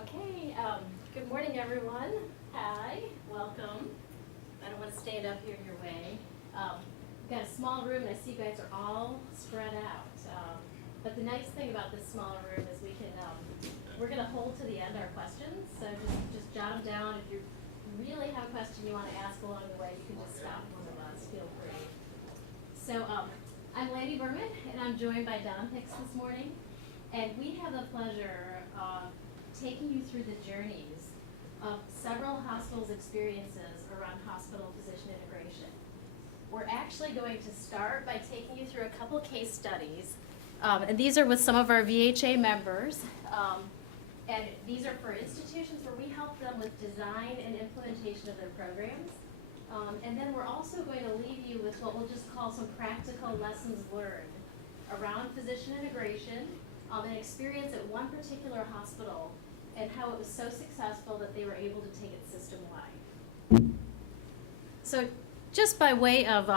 Okay, good morning, everyone. Hi, welcome. I don't want to stand up here in your way. We've got a small room, and I see you guys are all spread out. But the nice thing about this smaller room is we're going to hold to the end our questions. So just jot them down. If you really have a question you want to ask along the way, you can just stop one of us. Feel free. So I'm Lani Berman, and I'm joined by Don Hicks this morning. And we have the pleasure of taking you through the journeys of several hospitals' experiences around hospital-physician integration. We're actually going to start by taking you through a couple case studies. And these are with some of our VHA members. And these are for institutions where we help them with design and implementation of their programs. And then we're also going to leave you with what we'll just call some practical lessons learned around physician integration, an experience at one particular hospital and how it was so successful that they were able to take it system-wide. So just by way of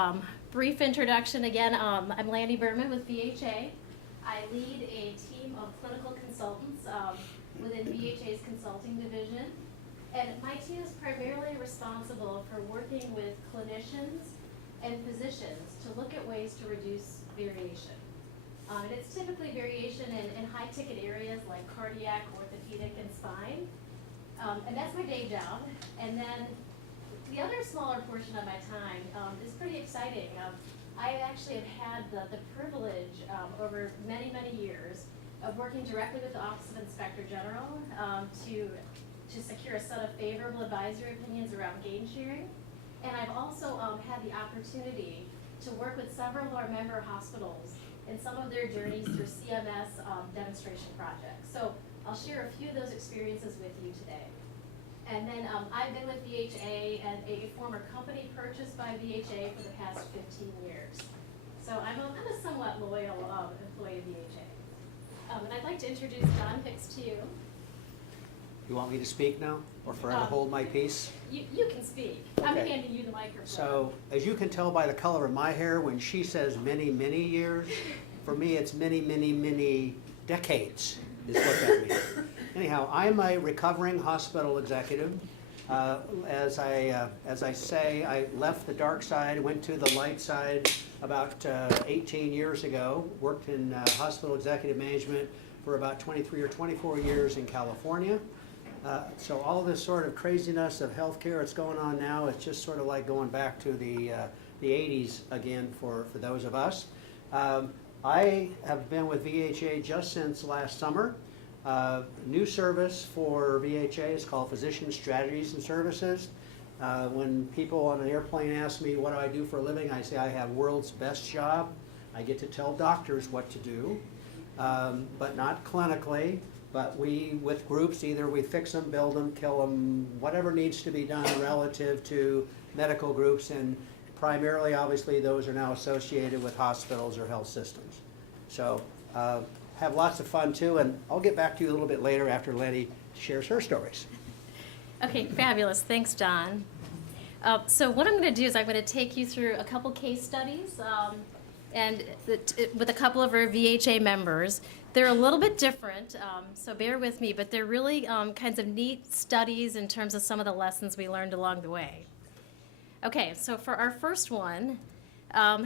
brief introduction, again, I'm Lani Berman with VHA. I lead a team of clinical consultants within VHA's consulting division. And my team is primarily responsible for working with clinicians and physicians to look at ways to reduce variation. And it's typically variation in high-ticket areas like cardiac, orthopedic, and spine. And that's my day job. And then the other smaller portion of my time is pretty exciting. I actually have had the privilege over many, many years of working directly with the Office of Inspector General to secure a set of favorable advisory opinions around gain sharing. And I've also had the opportunity to work with several of our member hospitals in some of their journeys through CMS demonstration projects. So I'll share a few of those experiences with you today. And then I've been with VHA and a former company purchased by VHA for the past 15 years. So I'm a somewhat loyal employee of VHA. And I'd like to introduce Don Hicks to you. You want me to speak now, or forever hold my peace? You can speak. Okay. I'm handing you the microphone. So, as you can tell by the color of my hair, when she says many, many years, for me it's many, many, many decades is what that means. Anyhow, I'm a recovering hospital executive. As I say, I left the dark side, went to the light side about 18 years ago, worked in hospital executive management for about 23 or 24 years in California. So all this sort of craziness of healthcare that's going on now, it's just sort of like going back to the 80s again for those of us. I have been with VHA just since last summer. New service for VHA is called Physician Strategies and Services. When people on an airplane ask me what do I do for a living, I say I have world's best job. I get to tell doctors what to do, but not clinically. But we, with groups, either we fix them, build them, kill them, whatever needs to be done relative to medical groups, and primarily, obviously, those are now associated with hospitals or health systems. So have lots of fun too, and I'll get back to you a little bit later after Lani shares her stories. Okay, fabulous. Thanks, Don. So what I'm going to do is I'm going to take you through a couple case studies and with a couple of our VHA members. They're a little bit different, so bear with me, but they're really kinds of neat studies in terms of some of the lessons we learned along the way. Okay, so for our first one, I'm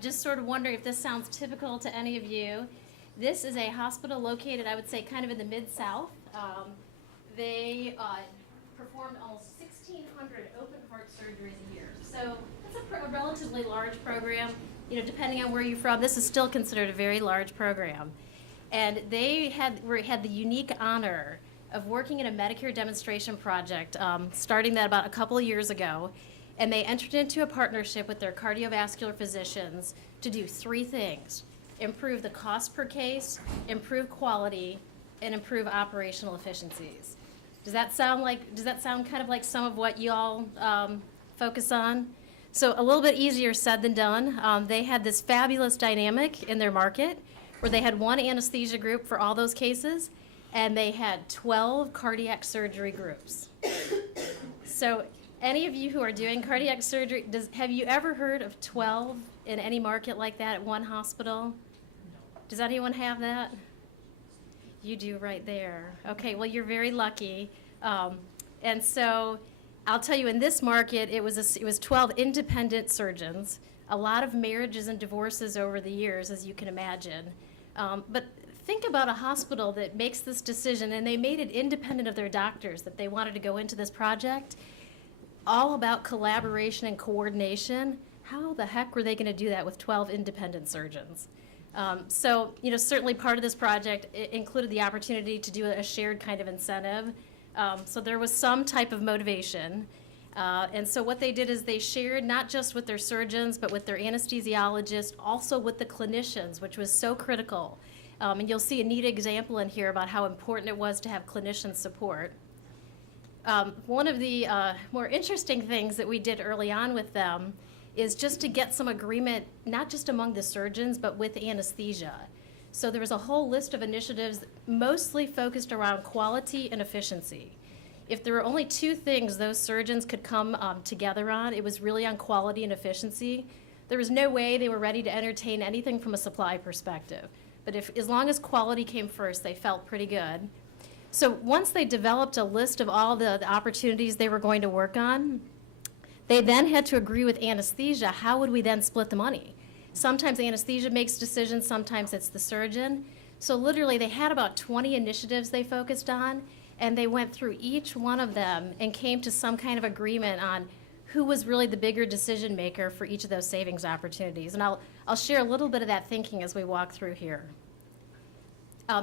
just sort of wondering if this sounds typical to any of you. This is a hospital located, I would say, kind of in the Mid-South. They performed almost 1,600 open heart surgeries a year. So that's a relatively large program. You know, depending on where you're from, this is still considered a very large program. And they had the unique honor of working in a Medicare demonstration project, starting that about a couple of years ago. And they entered into a partnership with their cardiovascular physicians to do three things: improve the cost per case, improve quality, and improve operational efficiencies. Does that sound kind of like some of what you all focus on? So a little bit easier said than done. They had this fabulous dynamic in their market where they had one anesthesia group for all those cases, and they had 12 cardiac surgery groups. So any of you who are doing cardiac surgery, have you ever heard of 12 in any market like that at one hospital? Does anyone have that? You do right there. Okay, well, you're very lucky. And so I'll tell you, in this market, it was 12 independent surgeons, a lot of marriages and divorces over the years, as you can imagine. But think about a hospital that makes this decision, and they made it independent of their doctors that they wanted to go into this project, all about collaboration and coordination. How the heck were they going to do that with 12 independent surgeons? So, certainly part of this project included the opportunity to do a shared kind of incentive. So there was some type of motivation. And so what they did is they shared not just with their surgeons, but with their anesthesiologists, also with the clinicians, which was so critical. And you'll see a neat example in here about how important it was to have clinician support. One of the more interesting things that we did early on with them is just to get some agreement, not just among the surgeons, but with anesthesia. So there was a whole list of initiatives mostly focused around quality and efficiency. If there were only two things those surgeons could come together on, it was really on quality and efficiency. There was no way they were ready to entertain anything from a supply perspective. But as long as quality came first, they felt pretty good. So once they developed a list of all the opportunities they were going to work on, they then had to agree with anesthesia. How would we then split the money? Sometimes anesthesia makes decisions, sometimes it's the surgeon. So literally they had about 20 initiatives they focused on, and they went through each one of them and came to some kind of agreement on who was really the bigger decision maker for each of those savings opportunities. And I'll share a little bit of that thinking as we walk through here.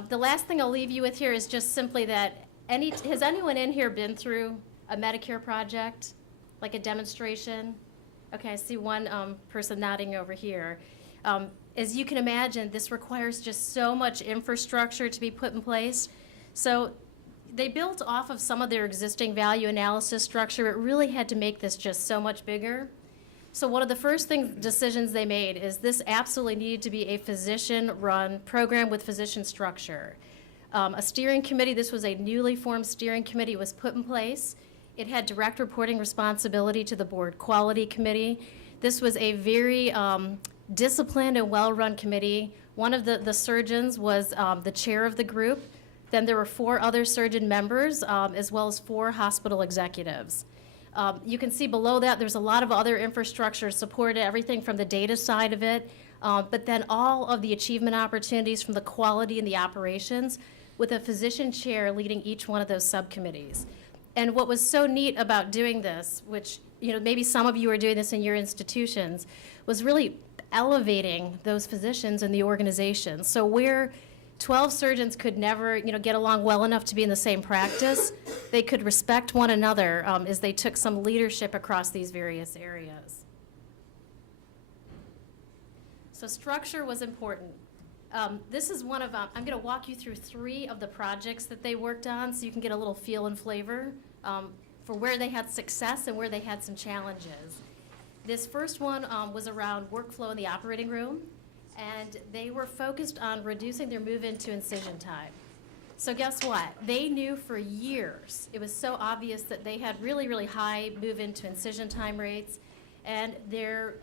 The last thing I'll leave you with here is just simply that, has anyone in here been through a Medicare project, like a demonstration? Okay, I see one person nodding over here. As you can imagine, this requires just so much infrastructure to be put in place. So they built off of some of their existing value analysis structure. It really had to make this just so much bigger. So one of the first decisions they made is this absolutely needed to be a physician-run program with physician structure. A steering committee, this was a newly formed steering committee, was put in place. It had direct reporting responsibility to the board quality committee. This was a very disciplined and well-run committee. One of the surgeons was the chair of the group. Then there were 4 other surgeon members, as well as 4 hospital executives. You can see below that there's a lot of other infrastructure support, everything from the data side of it, but then all of the achievement opportunities from the quality and the operations, with a physician chair leading each one of those subcommittees. And what was so neat about doing this, which maybe some of you are doing this in your institutions, was really elevating those physicians in the organization. So where 12 surgeons could never get along well enough to be in the same practice, they could respect one another as they took some leadership across these various areas. So structure was important. This is one of, I'm going to walk you through 3 of the projects that they worked on so you can get a little feel and flavor for where they had success and where they had some challenges. This first one was around workflow in the operating room, and they were focused on reducing their move-in to incision time. So guess what? They knew for years, it was so obvious that they had really, really high move-in to incision time rates, and their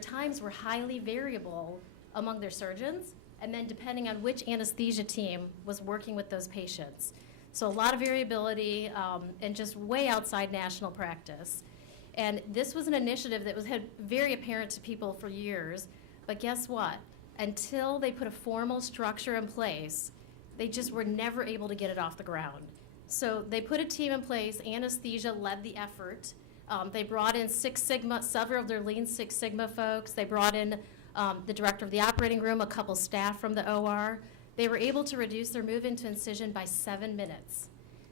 times were highly variable among their surgeons, and then depending on which anesthesia team was working with those patients. So a lot of variability and just way outside national practice. And this was an initiative that had very apparent to people for years, but guess what? Until they put a formal structure in place, they just were never able to get it off the ground. So they put a team in place, anesthesia led the effort. They brought in Six Sigma, several of their Lean Six Sigma folks. They brought in the director of the operating room, a couple staff from the OR. They were able to reduce their move-in to incision by 7 minutes.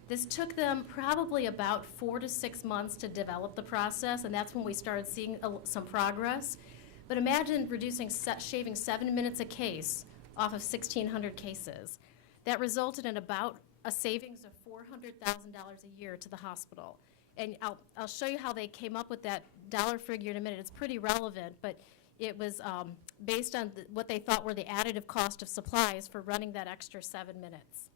This took them probably about 4 to 6 months to develop the process, and that's when we started seeing some progress. But imagine shaving 7 minutes a case off of 1,600 cases. That resulted in about a savings of $400,000 a year to the hospital. And I'll show you how they came up with that dollar figure in a minute. It's pretty relevant, but it was based on what they thought were the additive cost of supplies for running that extra 7 minutes.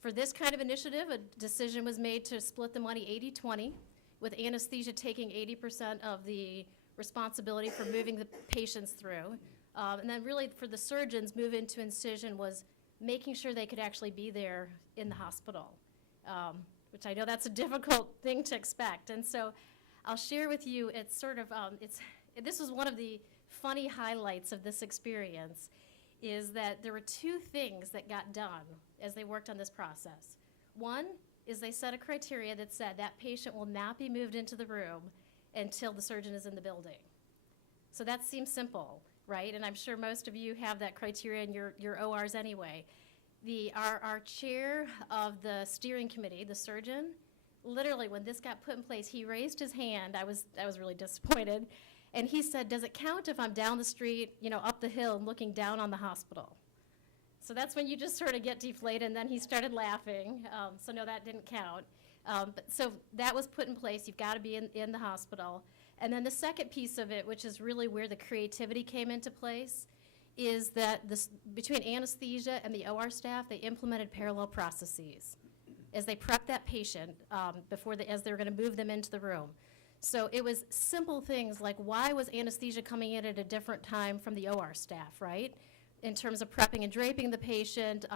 For this kind of initiative, a decision was made to split the money 80-20, with anesthesia taking 80% of the responsibility for moving the patients through. And then really for the surgeons, move into incision was making sure they could actually be there in the hospital, which I know that's a difficult thing to expect. And so I'll share with you, it's sort of, this was one of the funny highlights of this experience, is that there were two things that got done as they worked on this process. One is they set a criteria that said that patient will not be moved into the room until the surgeon is in the building. So that seems simple, right? And I'm sure most of you have that criteria in your ORs anyway. Our chair of the steering committee, the surgeon, literally when this got put in place, he raised his hand. I was really disappointed. And he said, does it count if I'm down the street, up the hill and looking down on the hospital? So that's when you just sort of get deflated, and then he started laughing. So no, that didn't count. So that was put in place. You've got to be in the hospital. And then the second piece of it, which is really where the creativity came into place, is that between anesthesia and the OR staff, they implemented parallel processes as they prepped that patient as they were going to move them into the room. So it was simple things like, why was anesthesia coming in at a different time from the OR staff, right? In terms of prepping and draping the patient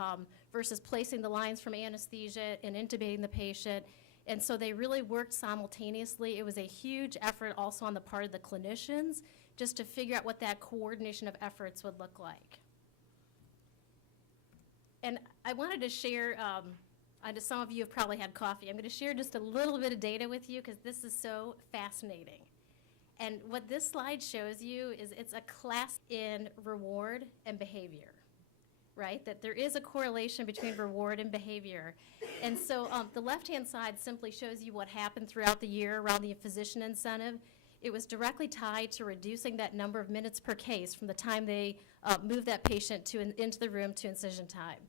versus placing the lines from anesthesia and intubating the patient. And so they really worked simultaneously. It was a huge effort also on the part of the clinicians just to figure out what that coordination of efforts would look like. And I wanted to share, some of you have probably had coffee. I'm going to share just a little bit of data with you because this is so fascinating. And what this slide shows you is it's a class in reward and behavior, right? That there is a correlation between reward and behavior. And so the left-hand side simply shows you what happened throughout the year around the physician incentive. It was directly tied to reducing that number of minutes per case from the time they moved that patient into the room to incision time.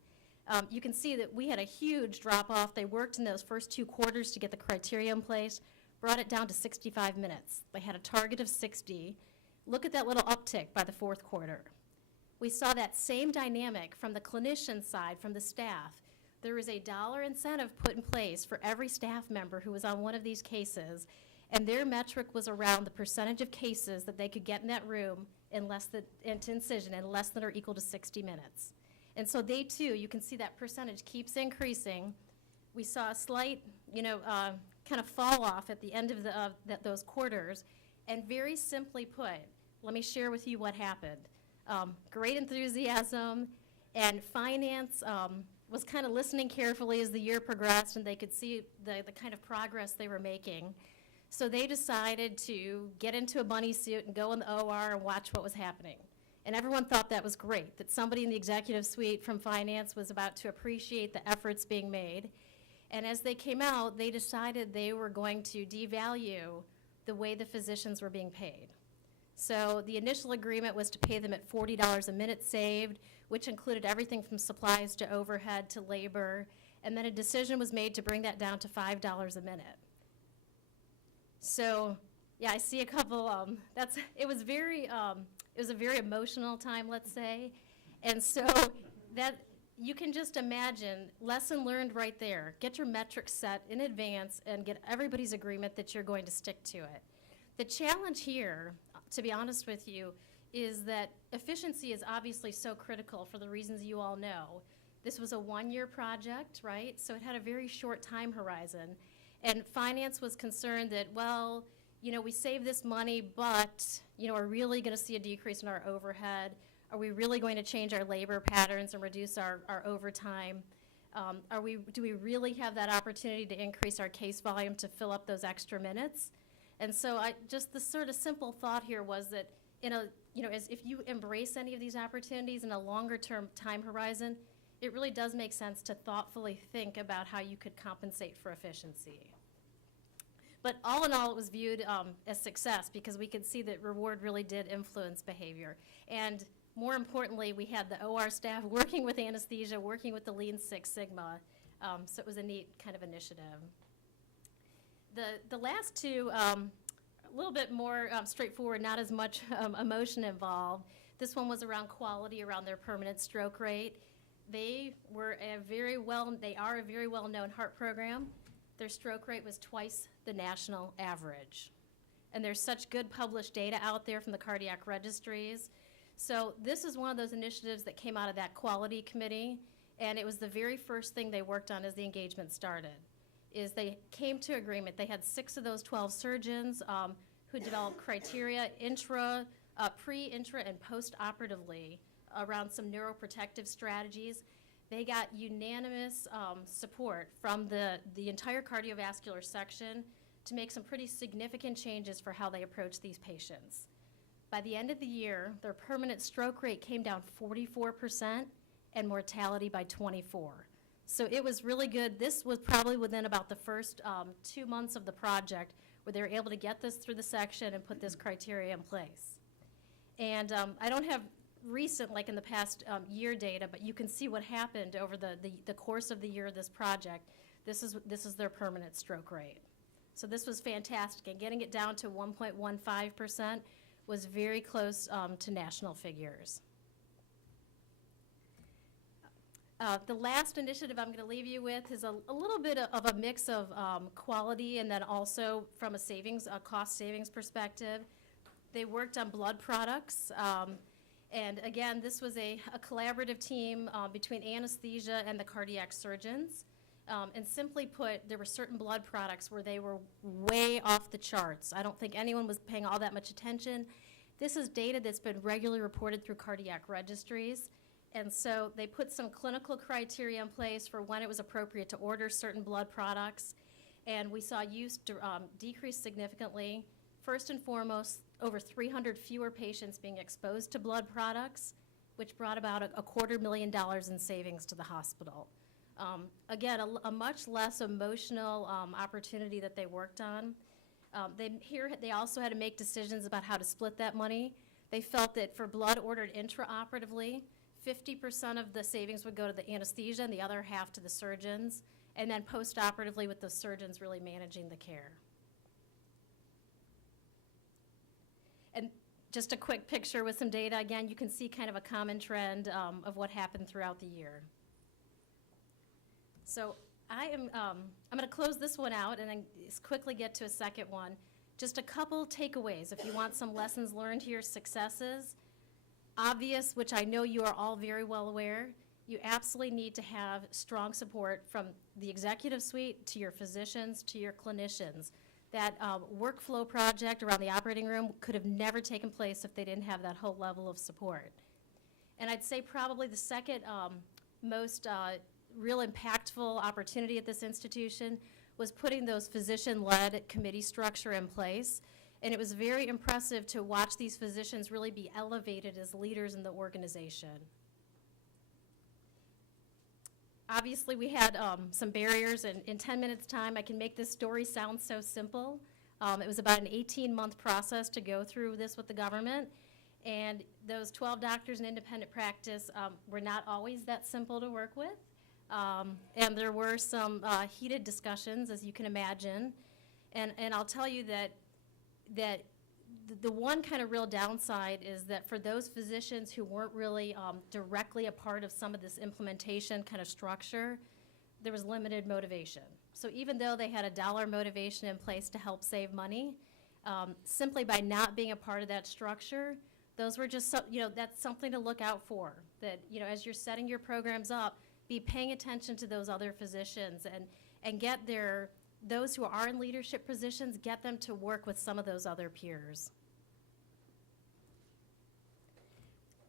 You can see that we had a huge drop-off. They worked in those first 2 quarters to get the criteria in place, brought it down to 65 minutes. They had a target of 60. Look at that little uptick by the 4th quarter. We saw that same dynamic from the clinician side, from the staff. There was a $1 incentive put in place for every staff member who was on one of these cases, and their metric was around the percentage of cases that they could get in that room into incision in less than or equal to 60 minutes. And so they too, you can see that percentage keeps increasing. We saw a slight, kind of fall off at the end of those quarters. And very simply put, let me share with you what happened. Great enthusiasm, and finance was kind of listening carefully as the year progressed, and they could see the kind of progress they were making. So they decided to get into a bunny suit and go in the OR and watch what was happening. And everyone thought that was great, that somebody in the executive suite from finance was about to appreciate the efforts being made. And as they came out, they decided they were going to devalue the way the physicians were being paid. So the initial agreement was to pay them at $40 a minute saved, which included everything from supplies to overhead to labor. And then a decision was made to bring that down to $5 a minute. So, yeah, I see a couple, it was a very emotional time, let's say. And so that, you can just imagine, lesson learned right there. Get your metrics set in advance and get everybody's agreement that you're going to stick to it. The challenge here, to be honest with you, is that efficiency is obviously so critical for the reasons you all know. This was a 1-year project, right? So it had a very short time horizon. And finance was concerned that, well, we save this money, but, are we really going to see a decrease in our overhead? Are we really going to change our labor patterns and reduce our overtime? Do we really have that opportunity to increase our case volume to fill up those extra minutes? And so just the sort of simple thought here was that as if you embrace any of these opportunities in a longer term time horizon, it really does make sense to thoughtfully think about how you could compensate for efficiency. But all in all, it was viewed as success because we could see that reward really did influence behavior. And more importantly, we had the OR staff working with anesthesia, working with the Lean Six Sigma. So it was a neat kind of initiative. The last two, a little bit more straightforward, not as much emotion involved. This one was around quality, around their permanent stroke rate. They are a very well-known heart program. Their stroke rate was twice the national average. And there's such good published data out there from the cardiac registries. So this is one of those initiatives that came out of that quality committee. And it was the very first thing they worked on as the engagement started, is they came to agreement. They had 6 of those 12 surgeons who developed criteria pre, intra, and post-operatively around some neuroprotective strategies. They got unanimous support from the entire cardiovascular section to make some pretty significant changes for how they approach these patients. By the end of the year, their permanent stroke rate came down 44% and mortality by 24%. So it was really good. This was probably within about the first 2 months of the project where they were able to get this through the section and put this criteria in place. And I don't have recent, like in the past year data, but you can see what happened over the course of the year of this project. This is their permanent stroke rate. So this was fantastic, and getting it down to 1.15% was very close to national figures. The last initiative I'm going to leave you with is a little bit of a mix of quality and then also from a cost savings perspective. They worked on blood products. And again, this was a collaborative team between anesthesia and the cardiac surgeons. And simply put, there were certain blood products where they were way off the charts. I don't think anyone was paying all that much attention. This is data that's been regularly reported through cardiac registries. And so they put some clinical criteria in place for when it was appropriate to order certain blood products. And we saw use decrease significantly. First and foremost, over 300 fewer patients being exposed to blood products, which brought about a $250,000 in savings to the hospital. Again, a much less emotional opportunity that they worked on. They also had to make decisions about how to split that money. They felt that for blood ordered intraoperatively, 50% of the savings would go to the anesthesia and the other half to the surgeons, and then postoperatively with the surgeons really managing the care. And just a quick picture with some data. Again, you can see kind of a common trend of what happened throughout the year. So I'm going to close this one out and then just quickly get to a second one. Just a couple takeaways if you want some lessons learned here, successes. Obvious, which I know you are all very well aware, you absolutely need to have strong support from the executive suite to your physicians to your clinicians. That workflow project around the operating room could have never taken place if they didn't have that whole level of support. And I'd say probably the second most real impactful opportunity at this institution was putting those physician-led committee structure in place. And it was very impressive to watch these physicians really be elevated as leaders in the organization. Obviously, we had some barriers, and in 10 minutes' time, I can make this story sound so simple. It was about an 18-month process to go through this with the government, and those 12 doctors in independent practice were not always that simple to work with, and there were some heated discussions, as you can imagine, and I'll tell you that the one kind of real downside is that for those physicians who weren't really directly a part of some of this implementation kind of structure, there was limited motivation. So even though they had a dollar motivation in place to help save money, simply by not being a part of that structure, those were just, that's something to look out for. That, as you're setting your programs up, be paying attention to those other physicians and get those who are in leadership positions, get them to work with some of those other peers.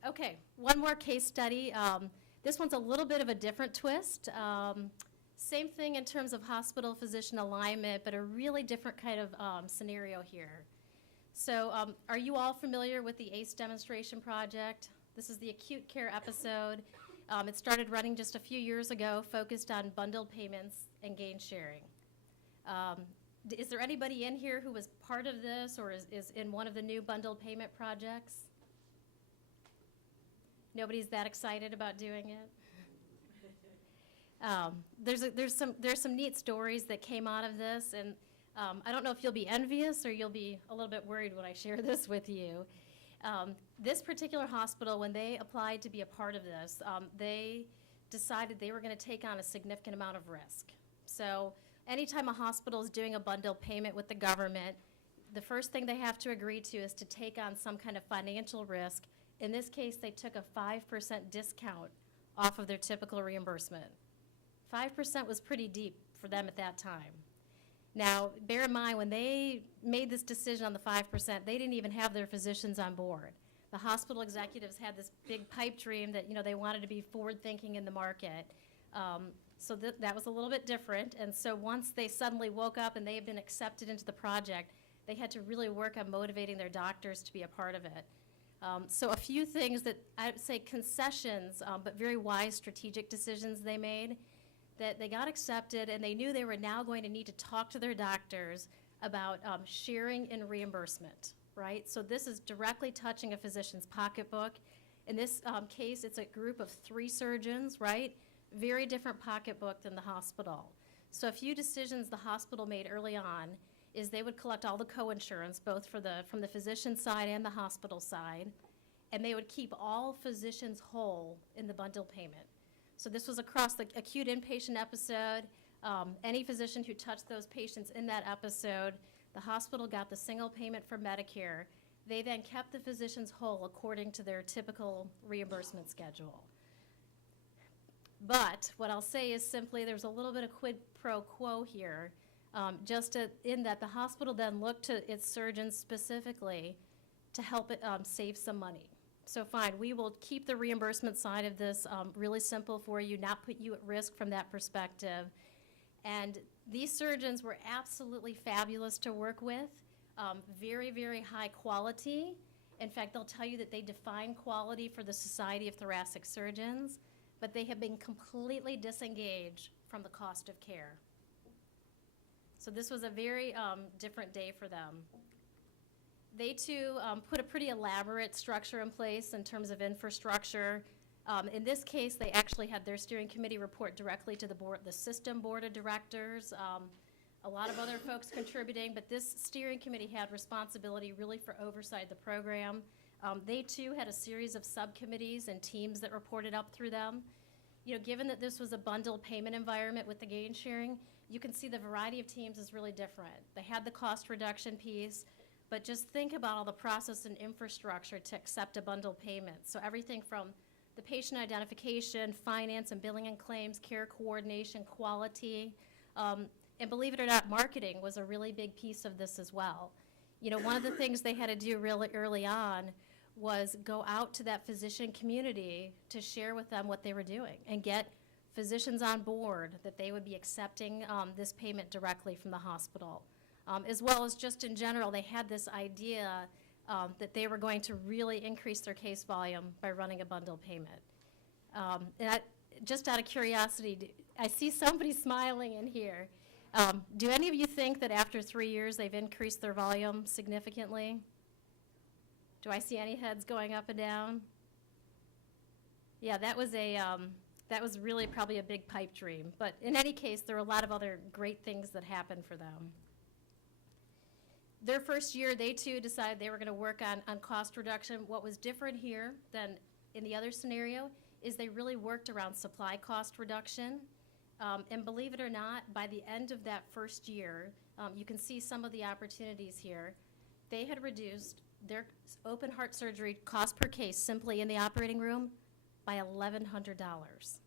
Okay, one more case study. This one's a little bit of a different twist. Same thing in terms of hospital-physician alignment, but a really different kind of scenario here. So are you all familiar with the ACE demonstration project? This is the acute care episode. It started running just a few years ago, focused on bundled payments and gain sharing. Is there anybody in here who was part of this or is in one of the new bundled payment projects? Nobody's that excited about doing it? There's some neat stories that came out of this, and I don't know if you'll be envious or you'll be a little bit worried when I share this with you. This particular hospital, when they applied to be a part of this, they decided they were going to take on a significant amount of risk. So anytime a hospital is doing a bundled payment with the government, the first thing they have to agree to is to take on some kind of financial risk. In this case, they took a 5% discount off of their typical reimbursement. 5% was pretty deep for them at that time. Now, bear in mind, when they made this decision on the 5%, they didn't even have their physicians on board. The hospital executives had this big pipe dream that, they wanted to be forward-thinking in the market. So that was a little bit different. And so once they suddenly woke up and they had been accepted into the project, they had to really work on motivating their doctors to be a part of it. So a few things that I would say concessions, but very wise strategic decisions they made, that they got accepted and they knew they were now going to need to talk to their doctors about sharing in reimbursement, right? So this is directly touching a physician's pocketbook. In this case, it's a group of 3 surgeons, right? Very different pocketbook than the hospital. So a few decisions the hospital made early on is they would collect all the co-insurance, both from the physician side and the hospital side, and they would keep all physicians whole in the bundle payment. So this was across the acute inpatient episode. Any physician who touched those patients in that episode, the hospital got the single payment from Medicare. They then kept the physicians whole according to their typical reimbursement schedule. But what I'll say is simply there's a little bit of quid pro quo here, in that the hospital then looked to its surgeons specifically to help it save some money. So fine, we will keep the reimbursement side of this really simple for you, not put you at risk from that perspective. And these surgeons were absolutely fabulous to work with, very, very high quality. In fact, they'll tell you that they define quality for the Society of Thoracic Surgeons, but they have been completely disengaged from the cost of care. So this was a very different day for them. They too put a pretty elaborate structure in place in terms of infrastructure. In this case, they actually had their steering committee report directly to the board, the system board of directors. A lot of other folks contributing, but this steering committee had responsibility really for oversight of the program. They too had a series of subcommittees and teams that reported up through them. Given that this was a bundled payment environment with the gain sharing, you can see the variety of teams is really different. They had the cost reduction piece, but just think about all the process and infrastructure to accept a bundled payment. So everything from the patient identification, finance and billing and claims, care coordination, quality, and believe it or not, marketing was a really big piece of this as well. One of the things they had to do really early on was go out to that physician community to share with them what they were doing and get physicians on board that they would be accepting this payment directly from the hospital. As well as just in general, they had this idea that they were going to really increase their case volume by running a bundle payment. Just out of curiosity, I see somebody smiling in here. Do any of you think that after 3 years they've increased their volume significantly? Do I see any heads going up and down? Yeah, that was really probably a big pipe dream. But in any case, there are a lot of other great things that happened for them. Their first year, they too decided they were going to work on cost reduction. What was different here than in the other scenario is they really worked around supply cost reduction. And believe it or not, by the end of that first year, you can see some of the opportunities here. They had reduced their open heart surgery cost per case simply in the operating room by $1,100.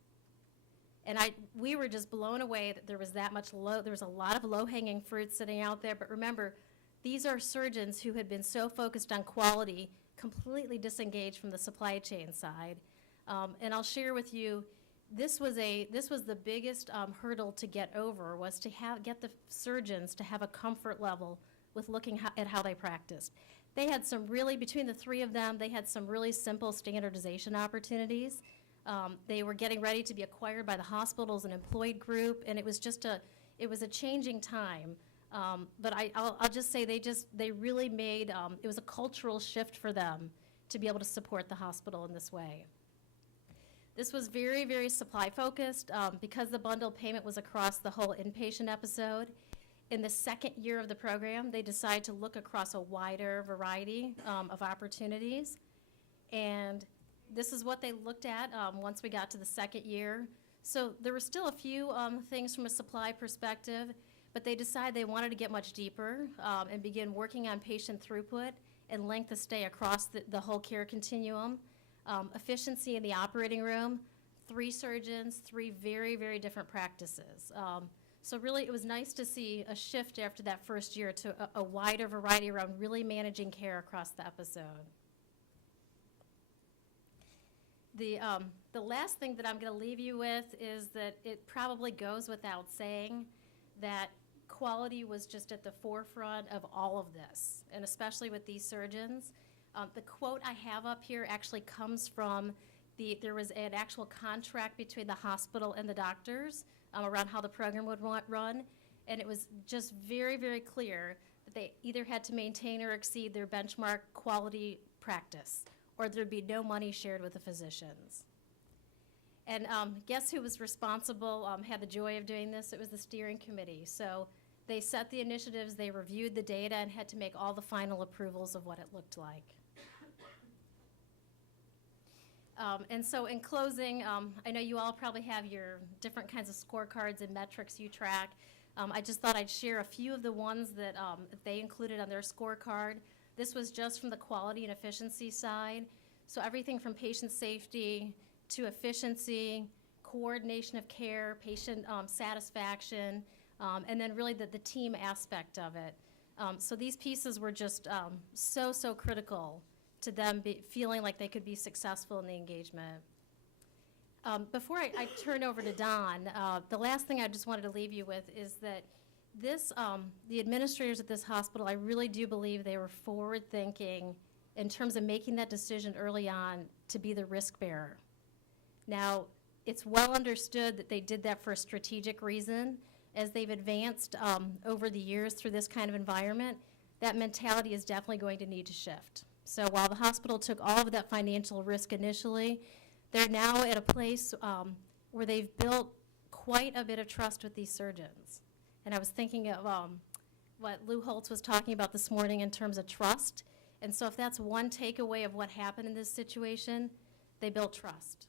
And we were just blown away that there was that much there was a lot of low-hanging fruit sitting out there. But remember, these are surgeons who had been so focused on quality, completely disengaged from the supply chain side. And I'll share with you, this was the biggest hurdle to get over, was to get the surgeons to have a comfort level with looking at how they practiced. They had some really, between the 3 of them, they had some really simple standardization opportunities. They were getting ready to be acquired by the hospital as an employed group, and it was a changing time. But I'll just say they really made, it was a cultural shift for them to be able to support the hospital in this way. This was very, very supply focused because the bundle payment was across the whole inpatient episode. In the second year of the program, they decided to look across a wider variety of opportunities. And this is what they looked at once we got to the second year. So there were still a few things from a supply perspective, but they decided they wanted to get much deeper and begin working on patient throughput and length of stay across the whole care continuum. Efficiency in the operating room, 3 surgeons, 3 very, very different practices. So really, it was nice to see a shift after that first year to a wider variety around really managing care across the episode. The last thing that I'm going to leave you with is that it probably goes without saying that quality was just at the forefront of all of this, and especially with these surgeons. The quote I have up here actually comes from there was an actual contract between the hospital and the doctors around how the program would run, and it was just very, very clear that they either had to maintain or exceed their benchmark quality practice, or there'd be no money shared with the physicians. And guess who was responsible, had the joy of doing this? It was the steering committee. So they set the initiatives, they reviewed the data, and had to make all the final approvals of what it looked like. And so in closing, I know you all probably have your different kinds of scorecards and metrics you track. I just thought I'd share a few of the ones that they included on their scorecard. This was just from the quality and efficiency side. So everything from patient safety to efficiency, coordination of care, patient satisfaction, and then really the team aspect of it. So these pieces were just so critical to them feeling like they could be successful in the engagement. Before I turn over to Don, the last thing I just wanted to leave you with is that the administrators at this hospital, I really do believe they were forward-thinking in terms of making that decision early on to be the risk bearer. Now, it's well understood that they did that for a strategic reason. As they've advanced over the years through this kind of environment, that mentality is definitely going to need to shift. So while the hospital took all of that financial risk initially, they're now at a place where they've built quite a bit of trust with these surgeons. And I was thinking of what Lou Holtz was talking about this morning in terms of trust. And so if that's one takeaway of what happened in this situation, they built trust.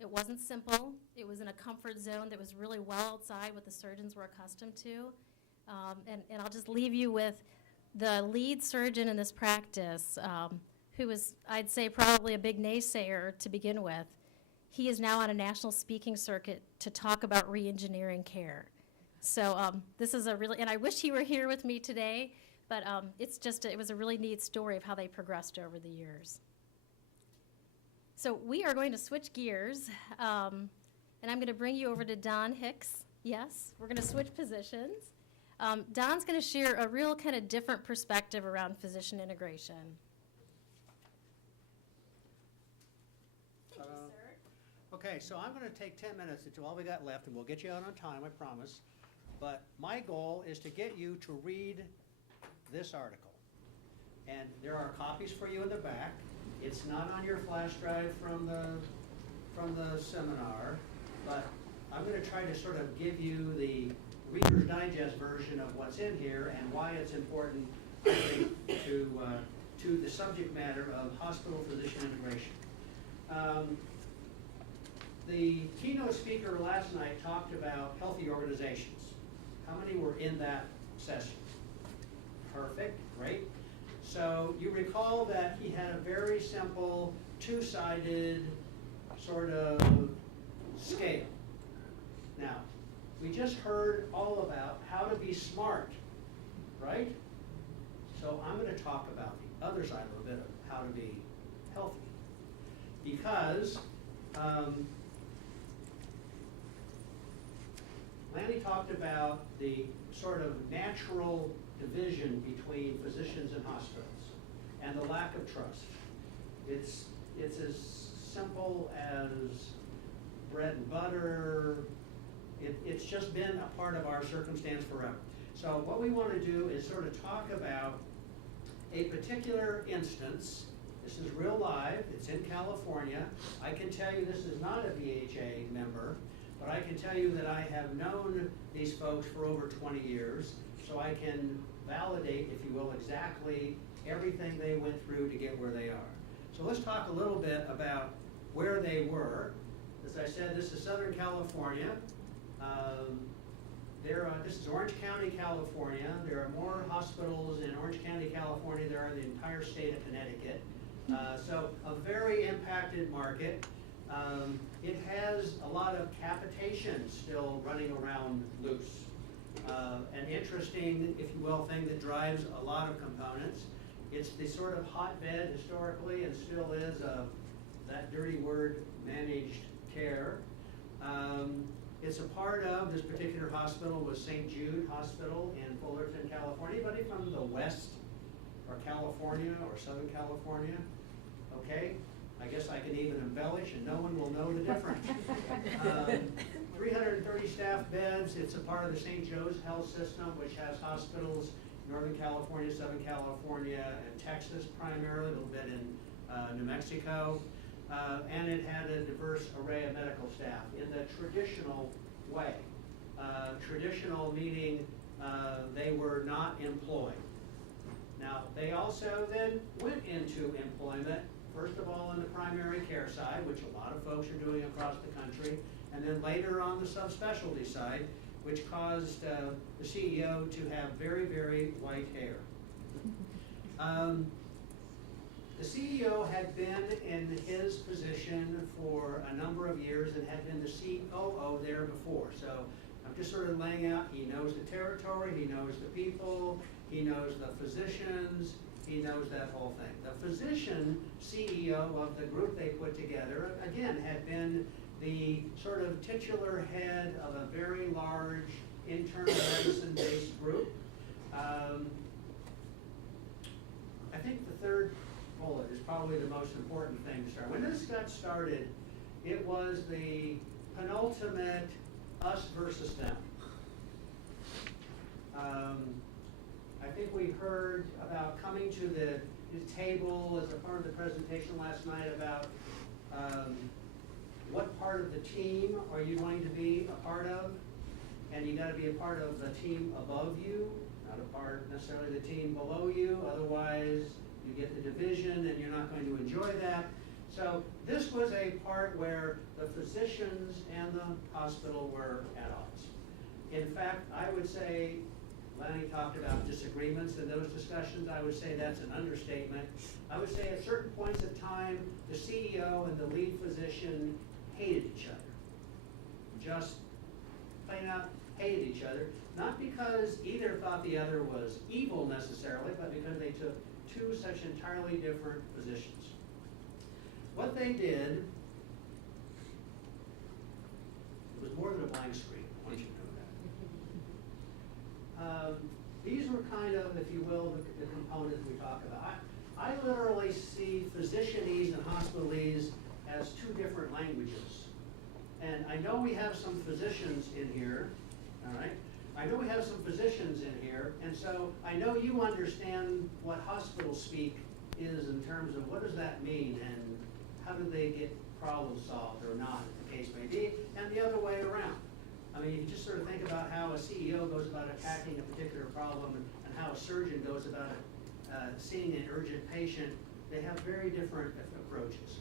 It wasn't simple. It was in a comfort zone that was really well outside what the surgeons were accustomed to. And I'll just leave you with the lead surgeon in this practice, who was, I'd say, probably a big naysayer to begin with. He is now on a national speaking circuit to talk about re-engineering care. So this is a really, and I wish he were here with me today, but it was a really neat story of how they progressed over the years. So we are going to switch gears, and I'm going to bring you over to Don Hicks. Yes, we're going to switch positions. Don's going to share a real kind of different perspective around physician integration. Thank you, sir. Okay, so I'm going to take 10 minutes. It's all we got left, and we'll get you out on time, I promise. But my goal is to get you to read this article. And there are copies for you in the back. It's not on your flash drive from the seminar, but I'm going to try to sort of give you the Reader's Digest version of what's in here and why it's important, I think, to the subject matter of hospital physician integration. The keynote speaker last night talked about healthy organizations. How many were in that session? Perfect, great. So you recall that he had a very simple, two-sided sort of scale. Now, we just heard all about how to be smart, right? So I'm going to talk about the other side a little bit of how to be healthy. Because Lani talked about the sort of natural division between physicians and hospitals and the lack of trust. It's as simple as bread and butter. It's just been a part of our circumstance forever. So what we want to do is sort of talk about a particular instance. This is real live. It's in California. I can tell you this is not a VHA member, but I can tell you that I have known these folks for over 20 years, so I can validate, if you will, exactly everything they went through to get where they are. So let's talk a little bit about where they were. As I said, this is Southern California. This is Orange County, California. There are more hospitals in Orange County, California than there are in the entire state of Connecticut. So a very impacted market. It has a lot of capitation still running around loose. An interesting, if you will, thing that drives a lot of components. It's the sort of hotbed historically and still is of that dirty word, managed care. It's a part of, this particular hospital was St. Jude Hospital in Fullerton, California. Anybody from the West or California or Southern California? Okay, I guess I can even embellish and no one will know the difference. 330 staff beds. It's a part of the St. Joe's Health System, which has hospitals in Northern California, Southern California, and Texas primarily, a little bit in New Mexico. And it had a diverse array of medical staff in the traditional way. Traditional meaning they were not employed. Now, they also then went into employment, first of all, on the primary care side, which a lot of folks are doing across the country, and then later on the subspecialty side, which caused the CEO to have very, very white hair. The CEO had been in his position for a number of years and had been the COO there before. So I'm just sort of laying out, he knows the territory, he knows the people, he knows the physicians, he knows that whole thing. The physician CEO of the group they put together, again, had been the sort of titular head of a very large internal medicine-based group. I think the third bullet is probably the most important thing to start. When this got started, it was the penultimate us versus them. I think we heard about coming to the table as a part of the presentation last night about what part of the team are you going to be a part of, and you got to be a part of the team above you, not a part necessarily the team below you, otherwise you get the division and you're not going to enjoy that. So this was a part where the physicians and the hospital were at odds. In fact, I would say, Lani talked about disagreements in those discussions. I would say that's an understatement. I would say at certain points of time, the CEO and the lead physician hated each other. Just plain out hated each other. Not because either thought the other was evil necessarily, but because they took two such entirely different positions. What they did, it was more than a blank screen, I want you to know that. These were kind of, if you will, the components we talk about. I literally see physicianese and hospitalese as two different languages. And I know we have some physicians in here, all right? I know we have some physicians in here, and so I know you understand what hospital speak is in terms of what does that mean and how do they get problems solved or not, as the case may be, and the other way around. I mean, you just sort of think about how a CEO goes about attacking a particular problem and how a surgeon goes about seeing an urgent patient. They have very different approaches.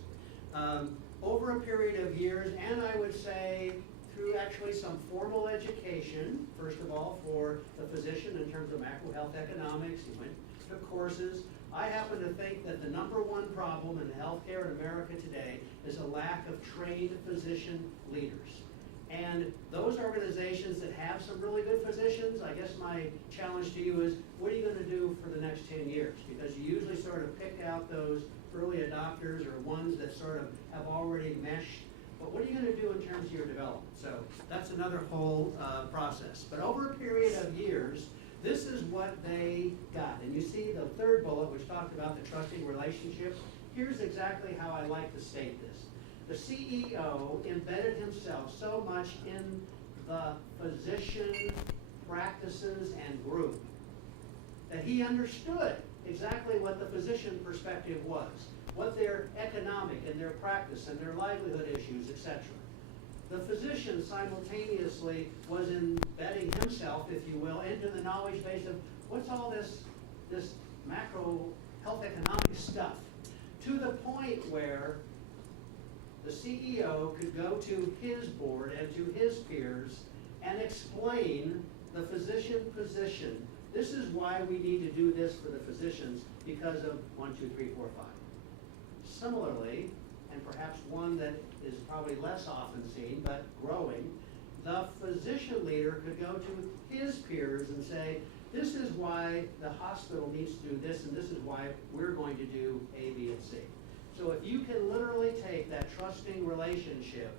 Over a period of years, and I would say through actually some formal education, first of all, for the physician in terms of macro health economics, he went to courses. I happen to think that the number one problem in healthcare in America today is a lack of trained physician leaders. And those organizations that have some really good physicians, I guess my challenge to you is, what are you going to do for the next 10 years? Because you usually sort of pick out those early adopters or ones that sort of have already meshed. But what are you going to do in terms of your development? So that's another whole process. But over a period of years, this is what they got. And you see the third bullet, which talked about the trusting relationship. Here's exactly how I like to state this. The CEO embedded himself so much in the physician practices and group that he understood exactly what the physician perspective was, what their economic and their practice and their livelihood issues, etc. The physician simultaneously was embedding himself, if you will, into the knowledge base of what's all this macro health economic stuff, to the point where the CEO could go to his board and to his peers and explain the physician position. This is why we need to do this for the physicians because of 1, 2, 3, 4, 5. Similarly, and perhaps one that is probably less often seen, but growing, the physician leader could go to his peers and say, this is why the hospital needs to do this, and this is why we're going to do A, B, and C. So if you can literally take that trusting relationship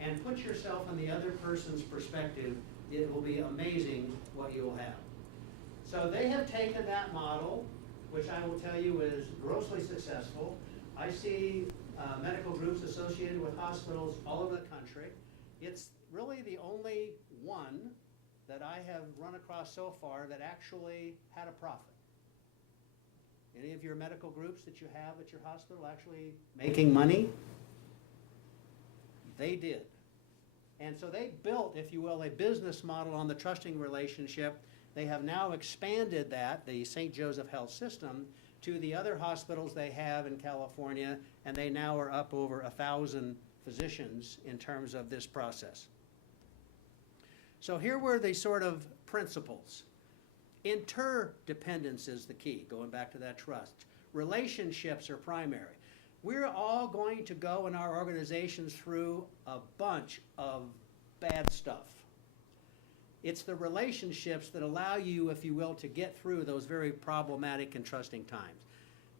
and put yourself in the other person's perspective, it will be amazing what you'll have. So they have taken that model, which I will tell you is grossly successful. I see medical groups associated with hospitals all over the country. It's really the only one that I have run across so far that actually had a profit. Any of your medical groups that you have at your hospital actually making money? They did. And so they built, if you will, a business model on the trusting relationship. They have now expanded that, the St. Joseph Health System, to the other hospitals they have in California, and they now are up over 1,000 physicians in terms of this process. So here were the sort of principles. Interdependence is the key, going back to that trust. Relationships are primary. We're all going to go in our organizations through a bunch of bad stuff. It's the relationships that allow you, if you will, to get through those very problematic and trusting times.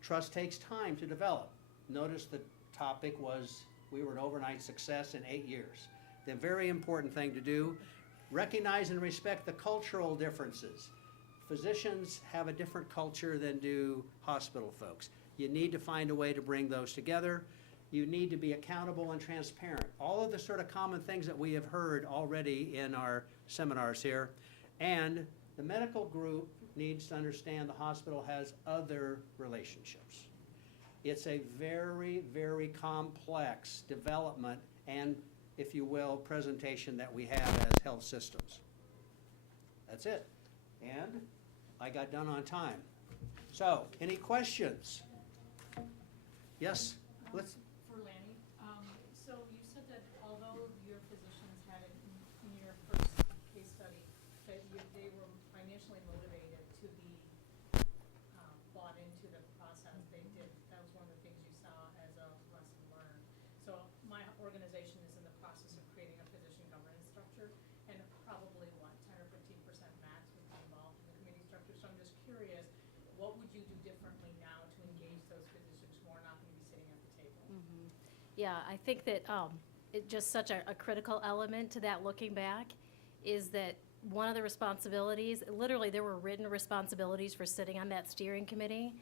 Trust takes time to develop. Notice the topic was, we were an overnight success in 8 years. The very important thing to do, recognize and respect the cultural differences. Physicians have a different culture than do hospital folks. You need to find a way to bring those together. You need to be accountable and transparent. All of the sort of common things that we have heard already in our seminars here. And the medical group needs to understand the hospital has other relationships. It's a very, very complex development and, if you will, presentation that we have as health systems. That's it. And I got done on time. So, any questions? Yes? Let's. For Lani, so you said that although your physicians had it in your first case study, that they were financially motivated to be bought into the process. They did. That was one of the things you saw as a lesson learned. So my organization is in the process of creating a physician governance structure, and probably 10 or 15% max would be involved in the committee structure. So I'm just curious, what would you do differently now to engage those physicians who are not going to be sitting at the table? Mm-hmm. Yeah, I think that it's just such a critical element to that looking back is that one of the responsibilities, literally there were written responsibilities for sitting on that steering committee,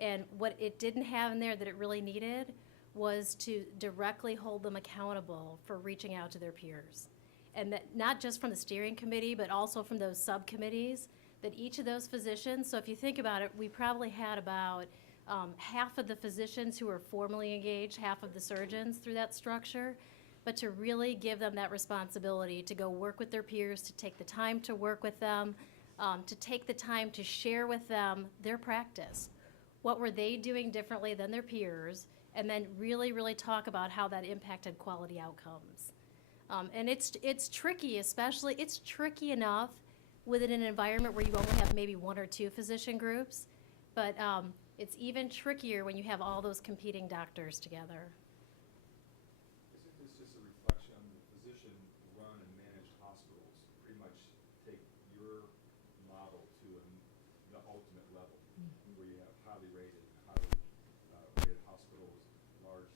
and what it didn't have in there that it really needed was to directly hold them accountable for reaching out to their peers. And that not just from the steering committee, but also from those subcommittees, that each of those physicians, so if you think about it, we probably had about half of the physicians who were formally engaged, half of the surgeons through that structure, but to really give them that responsibility to go work with their peers, to take the time to work with them, to take the time to share with them their practice. What were they doing differently than their peers, and then really, really talk about how that impacted quality outcomes. And it's tricky, especially, it's tricky enough within an environment where you only have maybe 1 or 2 physician groups, but it's even trickier when you have all those competing doctors together. Isn't this just a reflection on the physician-run and managed hospitals pretty much take your model to the ultimate level, where you have highly rated hospitals, large,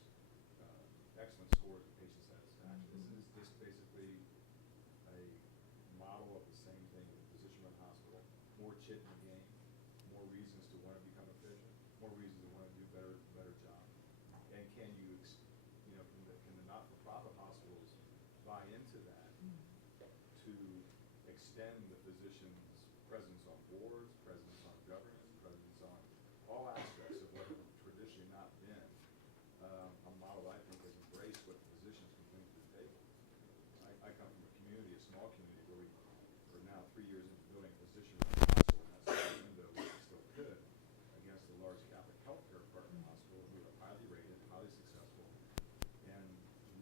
excellent scores of patient satisfaction? Isn't this basically a model of the same thing with a physician-run hospital? More chit in the game, more reasons to want to become efficient, more reasons to want to do better job. And can you, can the not-for-profit hospitals buy into that to extend the physician's presence on boards, presence on governance, presence on all aspects of what have traditionally not been a model I think has embraced what physicians can bring to the table. I come from a community, a small community, where we're now 3 years into building a physician-run hospital, and that's the window we still could against the large Catholic healthcare partner hospital who are highly rated, highly successful, and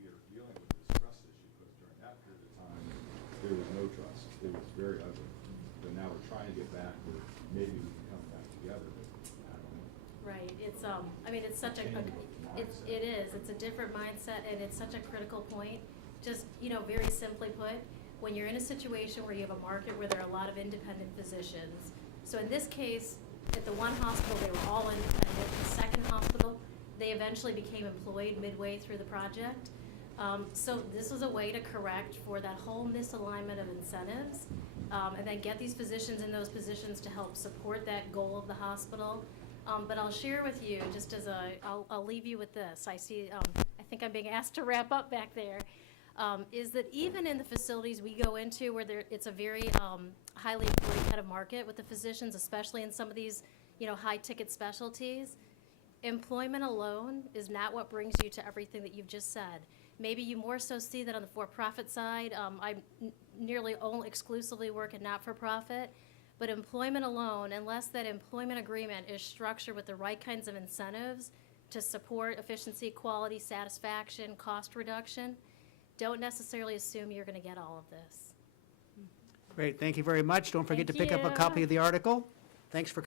we are dealing with this trust issue because during that period of time there was no trust. It was very ugly. But now we're trying to get back where maybe we can come back together, but I don't know. Right, it's, I mean, it's such a It is, it's a different mindset, and it's such a critical point. Just, very simply put, when you're in a situation where you have a market where there are a lot of independent physicians. So in this case, at the one hospital, they were all independent. The second hospital, they eventually became employed midway through the project. So this was a way to correct for that whole misalignment of incentives, and then get these physicians in those positions to help support that goal of the hospital. But I'll share with you, just as I'll leave you with this. I see, I think I'm being asked to wrap up back there. Is that even in the facilities we go into where it's a very highly employed kind of market with the physicians, especially in some of these, high-ticket specialties, employment alone is not what brings you to everything that you've just said. Maybe you more so see that on the for-profit side. I nearly only exclusively work in not-for-profit, but employment alone, unless that employment agreement is structured with the right kinds of incentives to support efficiency, quality, satisfaction, cost reduction, don't necessarily assume you're going to get all of this. Great, thank you very much. Don't forget to Thank pick up a you. copy of the article. Thanks for